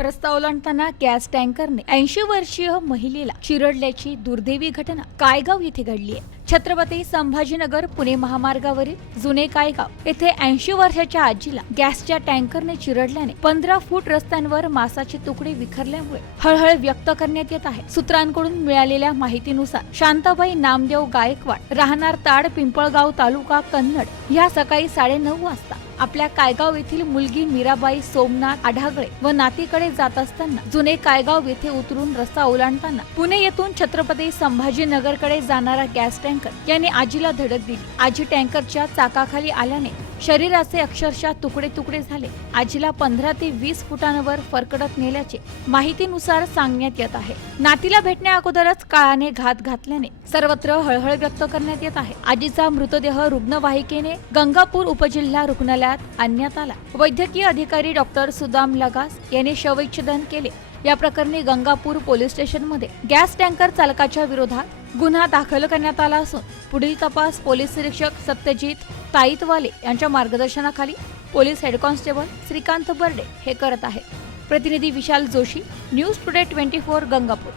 रस्ता ओलांडताना गॅस टँकरने ऐंशी वर्षीय महिलेला चिरडल्याची दुर्दैवी घटना कायगाव येथे घडली आहे. छत्रपती संभाजीनगर पुणे महामार्गावरील जुने कायगाव येथे ऐंशी वर्षाच्या आजीला गॅसच्या टँकरने चिरडल्याने पंधरा फूट रस्त्यांवर मासाचे तुकडे विखरल्यामुळे हळहळ व्यक्त करण्यात येत आहे. सूत्रांकडून मिळालेल्या माहितीनुसार शांताबाई नामदेव गायकवाड राहणार ताड पिंपळगाव तालुका कन्नड या सकाळी साडेनऊ वाजता आपल्या कायगाव येथील मुलगी मीराबाई सोमनाथ आढागळे व नातीकडे जात असताना जुने कायगाव येथे उतरून रस्ता ओलांडताना पुणे येथून छत्रपती संभाजीनगरकडे जाणारा गॅस टँक टँकर याने आजीला धडक दिली. आजी टँकरच्या चाकाखाली आल्याने शरीराचे अक्षरशः तुकडे तुकडे झाले. आजीला पंधरा ते वीस फुटांवर फरकडत नेल्याचे माहितीनुसार सांगण्यात येत आहे. नातीला भेटण्या अगोदरच काळाने घात घातल्याने सर्वत्र हळहळ व्यक्त करण्यात येत आहे. आजीचा मृतदेह रुग्णवाहिकेने गंगापूर उपजिल्हा रुग्णालयात आणण्यात आला. वैद्यकीय अधिकारी डॉक्टर सुदाम लगास यांनी शवविच्छेदन केले. या प्रकरणी गंगापूर पोलीस स्टेशनमध्ये गॅस टँकर चालकाच्या विरोधात गुन्हा दाखल करण्यात आला असून पुढील तपास पोलीस निरीक्षक सत्यजित ताईतवाले यांच्या मार्गदर्शनाखाली police head constable Shrikant Barde हे करत आहेत. प्रतिनिधी Vishal Joshi news today twenty four Gangapur.